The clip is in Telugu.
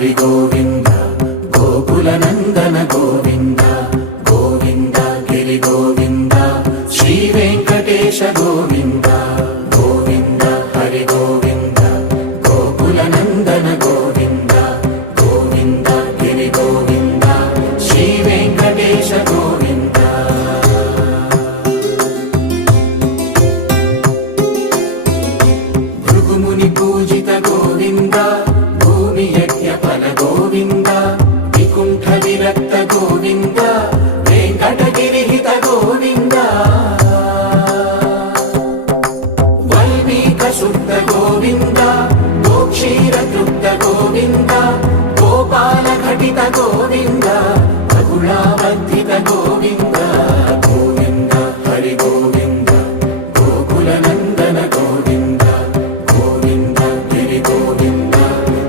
హరి గోవింద గోకుల నందన గోవింద గోవింద గిరి గోవింద శ్రీ వెంకటేశ గోవింద గోవింద హరి గోవింద గోకుల నందన గోవింద గోవింద గిరి గోవింద శ్రీ వెంకటేశ గోవింద భృగుముని పూజిత గోవింద భూమి యజ్ఞ ఫల గోవింద వికుంఠ విరక్త గోవింద వెంకటగిరిహిత గోవింద వల్మీక శుద్ధ గోవింద గోక్షీర తృప్త గోవింద గోపాల ఘటిత గోవింద బహుళావర్ధిత గోవింద